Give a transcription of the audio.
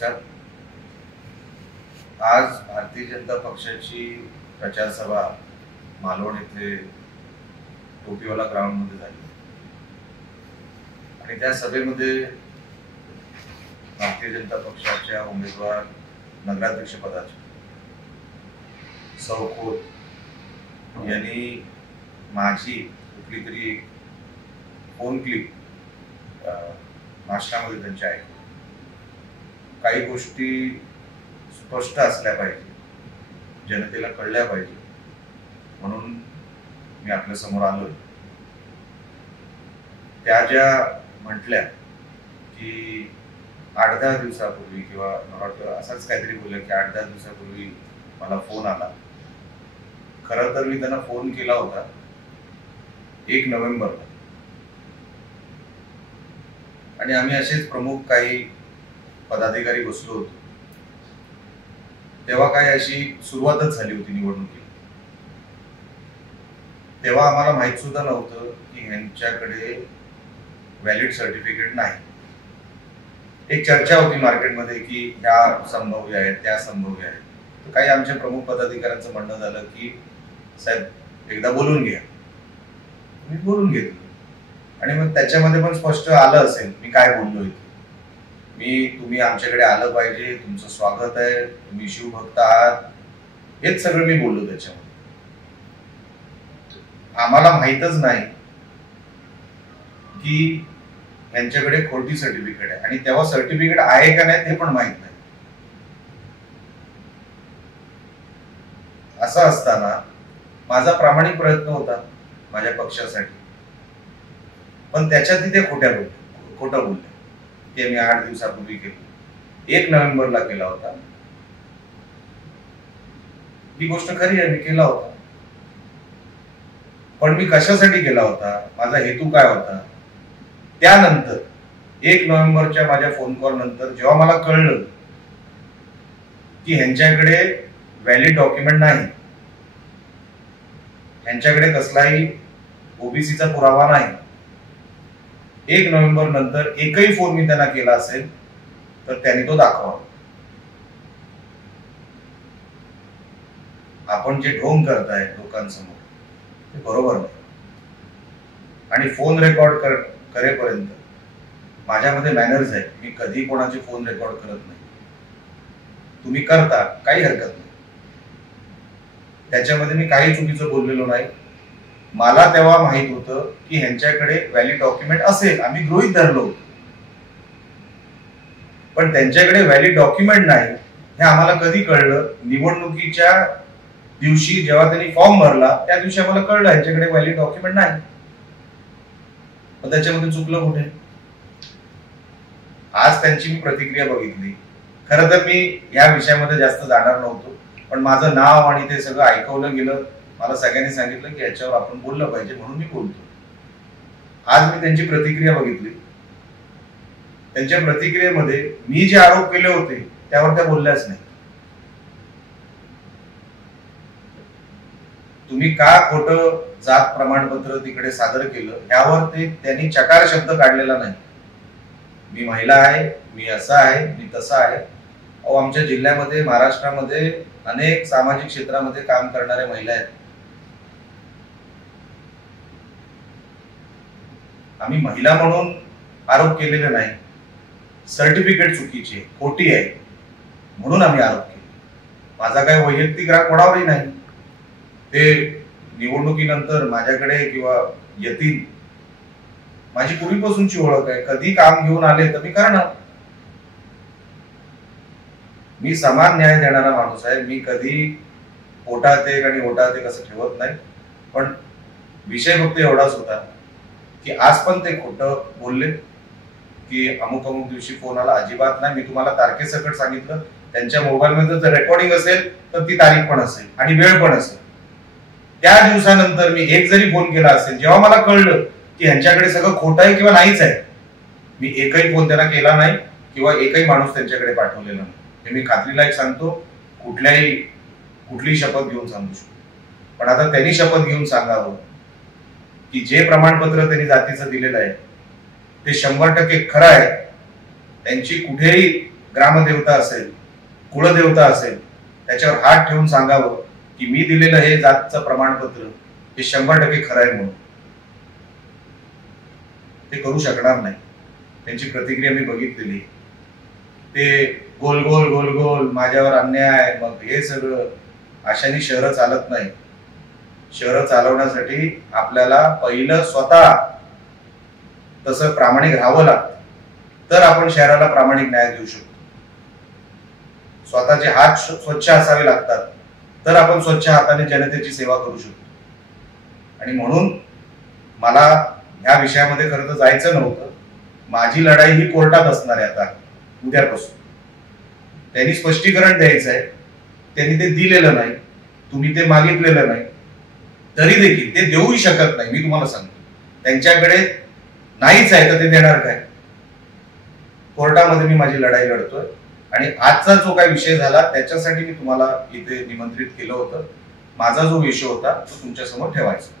नमस्कार. आज भारतीय जनता पक्षाची प्रचार सभा मालवण येथे टोपीवाला ग्राउंड मध्ये झाली आणि त्या सभेमध्ये भारतीय जनता पक्षाच्या उमेदवार नगराध्यक्ष पदाचे सौ खोत यांनी माझी कुठली तरी फोन क्लिप भाषणामध्ये त्यांच्या ऐकली. काही गोष्टी स्पष्ट असल्या पाहिजे, जनतेला कळल्या पाहिजे म्हणून मी आपल्या समोर आलोय. त्या ज्या म्हटल्या की 8-10 दिवसापूर्वी किंवा मला वाटतं असंच काहीतरी बोललं की 8-10 दिवसापूर्वी मला फोन आला. खरं तर मी त्यांना फोन केला होता 1 नोव्हेंबरला आणि आम्ही असेच प्रमुख काही पदाधिकारी बसलो होतो. तेव्हा काय अशी सुरुवातच झाली होती निवडणुकीला. तेव्हा आम्हाला माहित सुद्धा नव्हतं की ह्यांच्याकडे व्हॅलिड सर्टिफिकेट नाही. एक चर्चा होती मार्केटमध्ये की ह्या संभाव्य आहेत, त्या संभाव्य आहेत. तर काही आमच्या प्रमुख पदाधिकाऱ्यांचं म्हणणं झालं की साहेब एकदा बोलून घ्या. मी बोलून घेतलं आणि मग त्याच्यामध्ये पण स्पष्ट आलं असेल मी काय बोललो इथे. तुम्ही आमच्याकडे आलं पाहिजे, तुमचं स्वागत आहे, तुम्ही शिवभक्त आहात, हेच सगळं मी बोललो. त्याच्यामध्ये आम्हाला माहीतच नाही की यांच्याकडे खोटी सर्टिफिकेट आहे आणि तेव्हा सर्टिफिकेट आहे का नाही ते पण माहित नाही. असं असताना माझा प्रामाणिक प्रयत्न होता माझ्या पक्षासाठी, पण त्याच्यात ते खोटं बोलले ते मी 8 दिवसापूर्वी केलं. 1 नोव्हेंबरला केला होता. ही गोष्ट खरी आहे, मी केला होता. पण मी कशासाठी केला होता, माझा हेतू काय होता, त्यानंतर 1 नोव्हेंबरच्या माझ्या फोन कॉल नंतर जेव्हा मला कळलं की ह्यांच्याकडे व्हॅलिड डॉक्युमेंट नाही, ह्यांच्याकडे कसलाही ओबीसीचा पुरावा नाही, 1 नोव्हेंबर नंतर एकही फोन मी त्यांना केला असेल तर त्यांनी तो दाखवा. आपण जे ढोंग करताय लोकांसमोर ते बरोबर नाही. आणि फोन रेकॉर्ड करेपर्यंत माझ्यामध्ये मॅनर्स आहे. मी कधी कोणाचे फोन रेकॉर्ड करत नाही. तुम्ही करता, काही हरकत नाही, त्याच्यामध्ये मी काही चुकीचं बोललेलो नाही. मला तेव्हा माहित होतं की ह्यांच्याकडे व्हॅलिड डॉक्युमेंट असेल, आम्ही गृहीत धरलो होतो. पण त्यांच्याकडे व्हॅलिड डॉक्युमेंट नाही हे आम्हाला कधी कळलं, निवडणुकीच्या दिवशी जेव्हा त्यांनी फॉर्म भरला त्या दिवशी आम्हाला कळलं ह्यांच्याकडे व्हॅलिड डॉक्युमेंट नाही. मग त्याच्यामध्ये चुकलं कुठे? आज त्यांची मी प्रतिक्रिया बघितली. खरं तर मी या विषयामध्ये जास्त जाणार नव्हतो, पण माझं नाव आणि ते सगळं ऐकवलं गेलं. मला सगळ्यांनी सांगितलं की याच्यावर आपण बोललं पाहिजे म्हणून मी बोलतो. आज मी त्यांची प्रतिक्रिया बघितली. त्यांच्या प्रतिक्रियेमध्ये मी जे आरोप केले होते त्यावर त्या बोलल्याच नाही. तुम्ही का खोटं जात प्रमाणपत्र तिकडे सादर केलं यावर त्यांनी चकार शब्द काढलेला नाही. मी महिला आहे, मी असा आहे, मी तसा आहे. अहो, आमच्या जिल्ह्यामध्ये, महाराष्ट्रामध्ये अनेक सामाजिक क्षेत्रामध्ये काम करणाऱ्या महिला आहेत. आम्ही महिला म्हणून आरोप केलेले नाही. सर्टिफिकेट चुकीची, खोटी आहे म्हणून आम्ही आरोप केले. माझा काही वैयक्तिक राग कोणावरही नाही. ते निवडणुकीनंतर माझ्याकडे किंवा येतील, माझी पूर्वीपासूनची ओळख आहे. कधी काम घेऊन आले तर मी करणार. मी समान न्याय देणारा माणूस आहे. मी कधी पोटात एक आणि ओटात एक असं ठेवत नाही. पण विषय फक्त एवढाच होता की आज पण ते खोटं बोलले की अमुक दिवशी फोन आला. अजिबात नाही. मी तुम्हाला तारखेसकट सांगितलं. त्यांच्या मोबाईलमध्ये जर रेकॉर्डिंग असेल तर ती तारीख पण असेल आणि वेळ पण असेल. त्या दिवसानंतर मी एक जरी फोन केला असेल, जेव्हा मला कळलं की ह्यांच्याकडे सगळं खोटं आहे किंवा नाहीच आहे, मी एकही फोन त्यांना केला नाही किंवा एकही माणूस त्यांच्याकडे पाठवलेला नाही. हे मी खात्रीला एक सांगतो, कुठली शपथ घेऊन सांगू शकतो. पण आता त्यांनी शपथ घेऊन सांगावं की जे प्रमाणपत्र त्यांनी जातीचं दिलेलं आहे ते 100% खरं आहे. त्यांची कुठेही ग्रामदेवता असेल, कुळदेवता असेल, त्याच्यावर हात ठेवून सांगावं की मी दिलेलं हे जातचं प्रमाणपत्र हे 100% खरं आहे म्हणून. ते करू शकणार नाही. त्यांची प्रतिक्रिया मी बघितलेली. ते गोल गोल गोल गोल माझ्यावर अन्याय, मग हे सगळं अशाने शहरं चालत नाही. शहरं चालवण्यासाठी आपल्याला पहिलं स्वतः तसं प्रामाणिक राहावं लागतं, तर आपण शहराला प्रामाणिक न्याय देऊ शकतो. स्वतःचे हात स्वच्छ असावे लागतात, तर आपण स्वच्छ हाताने जनतेची सेवा करू शकतो. आणि म्हणून मला ह्या विषयामध्ये खरं तर जायचं नव्हतं. माझी लढाई ही कोर्टात असणार आहे आता उद्यापासून. त्यांनी स्पष्टीकरण द्यायचं आहे, त्यांनी ते दिलेलं नाही, तुम्ही ते मागितलेलं नाही, तरी देखील ते देऊही शकत नाही. मी तुम्हाला सांगतो, त्यांच्याकडे नाहीच आहे तर ते देणार काय? कोर्टामध्ये मी माझी लढाई लढतोय. आणि आजचा जो काही विषय झाला त्याच्यासाठी मी तुम्हाला इथे निमंत्रित केलं होतं. माझा जो विषय होता तो तुमच्यासमोर ठेवायचा.